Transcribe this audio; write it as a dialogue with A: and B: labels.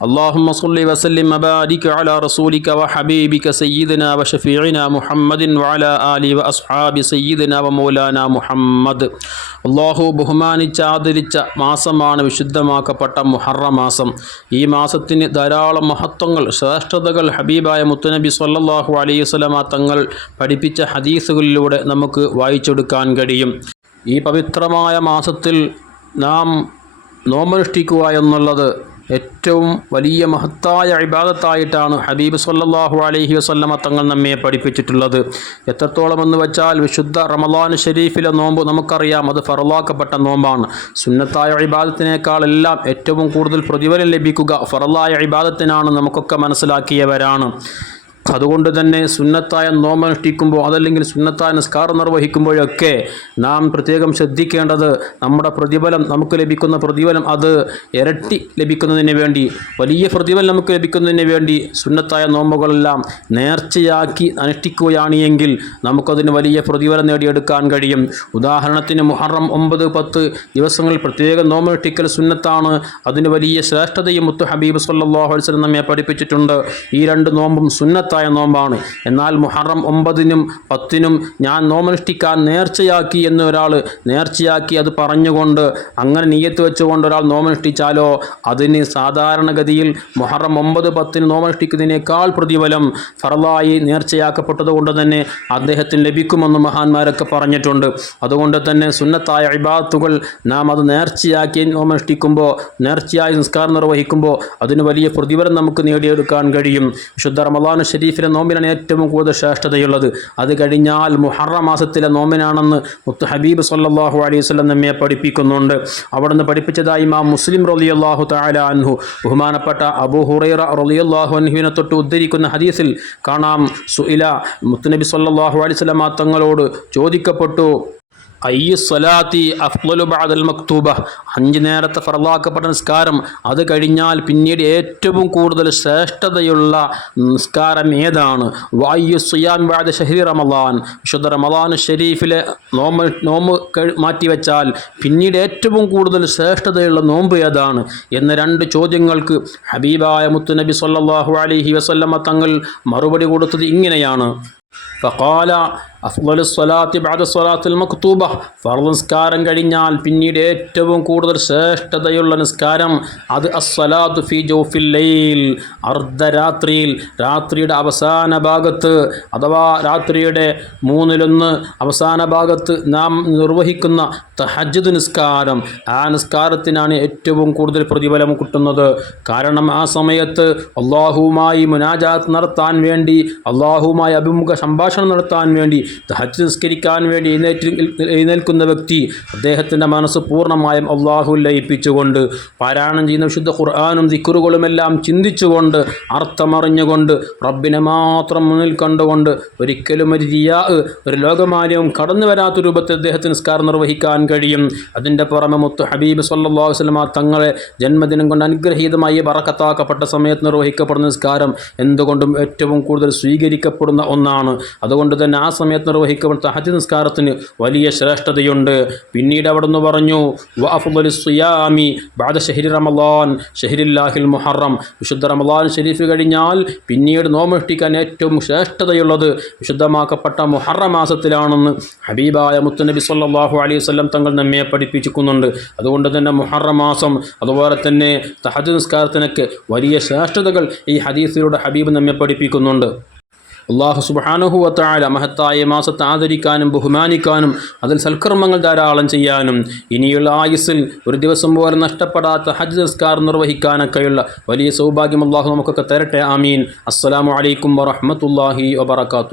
A: اللهم صل وسلم وبارك على رسولك وحبيبك سيدنا وشفيعنا محمد وعلى آله وأصحاب سيدنا ومولانا മുഹമ്മദ് അള്ളാഹു ബഹുമാനിച്ച് ആദരിച്ച മാസമാണ് വിശുദ്ധമാക്കപ്പെട്ട മുഹറ മാസം ഈ മാസത്തിന് ധാരാളം മഹത്വങ്ങൾ ശ്രേഷ്ഠതകൾ ഹബീബായ മുത്തുനബി സല്ലല്ലാഹു അലൈഹി വസല്ലമ തങ്ങൾ പഠിപ്പിച്ച ഹദീസുകളിലൂടെ നമുക്ക് വായിച്ചെടുക്കാൻ കഴിയും ഈ പവിത്രമായ മാസത്തിൽ നാം നോമനുഷ്ഠിക്കുക എന്നുള്ളത് ഏറ്റവും വലിയ മഹത്തായ ഇബാദത്തായിട്ടാണ് ഹബീബ് സല്ലാഹു അലൈഹി വസ്ല്ലമ തങ്ങൾ നമ്മെ പഠിപ്പിച്ചിട്ടുള്ളത്. എത്രത്തോളം എന്ന് വെച്ചാൽ വിശുദ്ധ റമദാൻ ഷെരീഫിലെ നോമ്പ് നമുക്കറിയാം. അത് ഫറലാക്കപ്പെട്ട നോമ്പാണ്. സുന്നത്തായ ഇബാദത്തിനേക്കാളെല്ലാം ഏറ്റവും കൂടുതൽ പ്രതിഫലം ലഭിക്കുക ഫറലായ ഇബാദത്തിനാണ് നമുക്കൊക്കെ മനസ്സിലാക്കിയവരാണ്. അതുകൊണ്ട് തന്നെ സുന്നത്തായ നോമനുഷ്ഠിക്കുമ്പോൾ അതല്ലെങ്കിൽ സുന്നത്തായ നിസ്കാരം നിർവഹിക്കുമ്പോഴൊക്കെ നാം പ്രത്യേകം ശ്രദ്ധിക്കേണ്ടത് നമ്മുടെ പ്രതിഫലം നമുക്ക് ലഭിക്കുന്ന പ്രതിഫലം അത് ഇരട്ടി ലഭിക്കുന്നതിന് വേണ്ടി വലിയ പ്രതിഫലം നമുക്ക് ലഭിക്കുന്നതിന് വേണ്ടി സുന്നത്തായ നോമ്പുകളെല്ലാം നേർച്ചയാക്കി അനുഷ്ഠിക്കുകയാണ് എങ്കിൽ നമുക്കതിന് വലിയ പ്രതിഫലം നേടിയെടുക്കാൻ കഴിയും. ഉദാഹരണത്തിന് മുഹറം ഒമ്പത് പത്ത് ദിവസങ്ങളിൽ പ്രത്യേകം നോമനുഷ്ഠിക്കൽ സുന്നത്താണ്. അതിന് വലിയ ശ്രേഷ്ഠതയും മുത്തു ഹബീബ് സല്ലാഹു വസല്ലം നമ്മെ പഠിപ്പിച്ചിട്ടുണ്ട്. ഈ രണ്ട് നോമ്പും സുന്നത്തായ നോമ്പാണ്. എന്നാൽ മുഹറം ഒമ്പതിനും പത്തിനും ഞാൻ നോമനുഷ്ഠിക്കാൻ നേർച്ചയാക്കി എന്ന് ഒരാൾ നേർച്ചയാക്കി അത് പറഞ്ഞുകൊണ്ട് അങ്ങനെ നീയത്ത് വെച്ചുകൊണ്ട് ഒരാൾ നോമനുഷ്ഠിച്ചാലോ അതിന് സാധാരണഗതിയിൽ മുഹറം ഒമ്പത് പത്തിന് നോമനുഷ്ഠിക്കുന്നതിനേക്കാൾ പ്രതിഫലം ഫറലായി നേർച്ചയാക്കപ്പെട്ടത് കൊണ്ട് തന്നെ അദ്ദേഹത്തിന് ലഭിക്കുമെന്ന് മഹാന്മാരൊക്കെ പറഞ്ഞിട്ടുണ്ട്. അതുകൊണ്ട് തന്നെ സുന്നത്തായ ഇബാത്തുകൾ നാം അത് നേർച്ചയാക്കി നോമനുഷ്ഠിക്കുമ്പോൾ നേർച്ചയായി നിസ്കാരം നിർവഹിക്കുമ്പോൾ അതിന് വലിയ പ്രതിഫലം നമുക്ക് നേടിയെടുക്കാൻ കഴിയും. വിശുദ്ധ റമദാൻ ഷരീഫിലെ നോമ്പിനാണ് ഏറ്റവും കൂടുതൽ ശ്രേഷ്ഠതയുള്ളത്. അത് കഴിഞ്ഞാൽ മുഹറ മാസത്തിലെ നോമ്പിനാണെന്ന് മുത്ത് ഹബീബ് സല്ലാഹു അലൈഹി വസല്ലം നമ്മെ പഠിപ്പിക്കുന്നുണ്ട്. അവിടുന്ന് പഠിപ്പിച്ചതായി മാ മുസ്ലിം റളിയല്ലാഹു തആല അൻഹു. ബഹുമാനപ്പെട്ട അബൂ ഹുറൈറ റളിയല്ലാഹു അൻഹുവിനെ തൊട്ട് ഉദ്ധരിക്കുന്ന ഹദീസിൽ കാണാം. സുഇല മുത്തുനബി സല്ലാഹു അലൈഹി വസല്ലം തങ്ങളോട് ചോദിക്കപ്പെട്ടു. മക്തൂബ. അഞ്ച് നേരത്തെ ഫറലാക്കപ്പെട്ട നിസ്കാരം അത് കഴിഞ്ഞാൽ പിന്നീട് ഏറ്റവും കൂടുതൽ ശ്രേഷ്ഠതയുള്ള നിസ്കാരം ഏതാണ്? വായു ബാദ വിശുദ്ധ റമദാൻ ഷരീഫിലെ നോമ്പ് നോമ്പ് മാറ്റിവെച്ചാൽ പിന്നീട് ഏറ്റവും കൂടുതൽ ശ്രേഷ്ഠതയുള്ള നോമ്പ് ഏതാണ്? എന്ന രണ്ട് ചോദ്യങ്ങൾക്ക് ഹബീബായ മുത്തുനബി സല്ലാഹു അലൈഹി വസല്ലമ്മ തങ്ങൾ മറുപടി കൊടുത്തത് ഇങ്ങനെയാണ്. ഫഖാല അഫ്ലു സ്വലാത്തി ബാദ സ്വലാത്തിൽ മക്തൂബ ഫർദ് നിസ്കാരം കഴിഞ്ഞാൽ പിന്നീട് ഏറ്റവും കൂടുതൽ ശ്രേഷ്ഠതയുള്ള നിസ്കാരം അത് അസ്വലാത്തു ഫി ജോഫിൽ ലൈൽ അർദ്ധരാത്രിയിൽ രാത്രിയുടെ അവസാന ഭാഗത്ത് അഥവാ രാത്രിയുടെ മൂന്നിലൊന്ന് അവസാന ഭാഗത്ത് നാം നിർവഹിക്കുന്ന തഹജ്ജുദ് നിസ്കാരം. ആ നിസ്കാരത്തിനാണ് ഏറ്റവും കൂടുതൽ പ്രതിഫലം കിട്ടുന്നത്. കാരണം ആ സമയത്ത് അള്ളാഹുവുമായി മുനാജാത്ത് നടത്താൻ വേണ്ടി അള്ളാഹുവുമായി അഭിമുഖ സംഭാഷണം നടത്താൻ വേണ്ടി ഹജ്ജ് നിസ്കരിക്കാൻ വേണ്ടി എഴുന്നേറ്റ് എഴുന്നേൽക്കുന്ന വ്യക്തി അദ്ദേഹത്തിന്റെ മനസ്സ് പൂർണമായും അള്ളാഹു ലയിപ്പിച്ചുകൊണ്ട് പാരായണം ചെയ്യുന്ന വിശുദ്ധ ഖുർആാനും ദിക്കുറുകളുമെല്ലാം ചിന്തിച്ചുകൊണ്ട് അർത്ഥമറിഞ്ഞുകൊണ്ട് റബ്ബിനെ മാത്രം മുന്നിൽ കണ്ടുകൊണ്ട് ഒരിക്കലും ഒരു റിയാ ഒരു ലോകമാന്യവും കടന്നു വരാത്ത രൂപത്തിൽ അദ്ദേഹത്തിന് നിസ്കാരം നിർവഹിക്കാൻ കഴിയും. അതിന്റെ പുറമെ മുത്തു ഹബീബ് സല്ലാഹു വസ്ലമ തങ്ങളെ ജന്മദിനം കൊണ്ട് അനുഗ്രഹീതമായി വറക്കത്താക്കപ്പെട്ട സമയത്ത് നിർവഹിക്കപ്പെടുന്ന നിസ്കാരം എന്തുകൊണ്ടും ഏറ്റവും കൂടുതൽ സ്വീകരിക്കപ്പെടുന്ന ഒന്നാണ്. അതുകൊണ്ട് തന്നെ ആ സമയത്ത് നിർവഹിക്കപ്പെടുന്ന തഹജ് നിസ്കാരത്തിന് വലിയ ശ്രേഷ്ഠതയുണ്ട്. പിന്നീട് അവിടുന്ന് പറഞ്ഞു സിയാമി ബഅദ ഷഹരി റമളാൻ ഷഹരില്ലാഹിൽ മുഹറം. വിശുദ്ധ റമലാൻ ഷെരീഫ് കഴിഞ്ഞാൽ പിന്നീട് നോമഷ്ടിക്കാൻ ഏറ്റവും ശ്രേഷ്ഠതയുള്ളത് വിശുദ്ധമാക്കപ്പെട്ട മുഹറ മാസത്തിലാണെന്ന് ഹബീബായ മുത്തുനബി സല്ലാഹു അലൈഹി വസല്ലം തങ്ങൾ നമ്മെ പഠിപ്പിച്ചിരിക്കുന്നുണ്ട്. അതുകൊണ്ട് തന്നെ മുഹറ മാസം അതുപോലെ തന്നെ തഹജ് നിസ്കാരത്തിനൊക്കെ വലിയ ശ്രേഷ്ഠതകൾ ഈ ഹദീസിലൂടെ ഹബീബ് നമ്മെ പഠിപ്പിക്കുന്നുണ്ട്. അള്ളാഹു സുബാനുഹുവത്തായ മഹത്തായ മാസത്തെ ആദരിക്കാനും ബഹുമാനിക്കാനും അതിൽ സൽക്കർമ്മങ്ങൾ ധാരാളം ചെയ്യാനും ഇനിയുള്ള ആയുസ്സിൽ ഒരു ദിവസം പോലും നഷ്ടപ്പെടാത്ത ഹജ്ജ് നിസ്കാരം നിർവഹിക്കാനൊക്കെയുള്ള വലിയ സൗഭാഗ്യം അള്ളാഹു നമുക്കൊക്കെ തരട്ടെ. ആമീൻ. അസ്സലാമു അലൈക്കും വറഹമത്തല്ലാഹി വബർക്കാത്തു